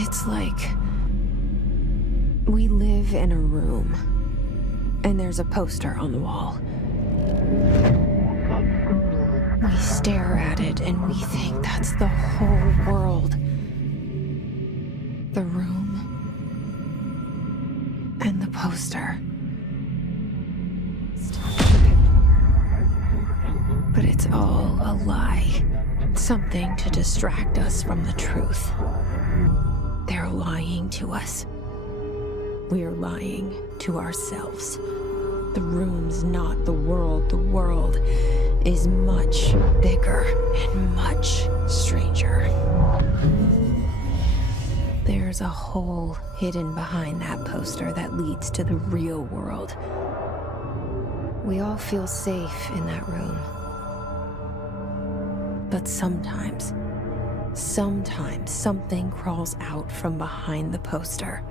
It's like we live in a room, and there's a poster on the wall. We stare at it, and we think that's the whole world. The room and the poster. But it's all a lie. Something to distract us from the truth. They're lying to us. We're lying to ourselves. The room's not the world. The world is much bigger and much stranger. There's a hole hidden behind that poster that leads to the real world. We all feel safe in that room. But sometimes something crawls out from behind the poster.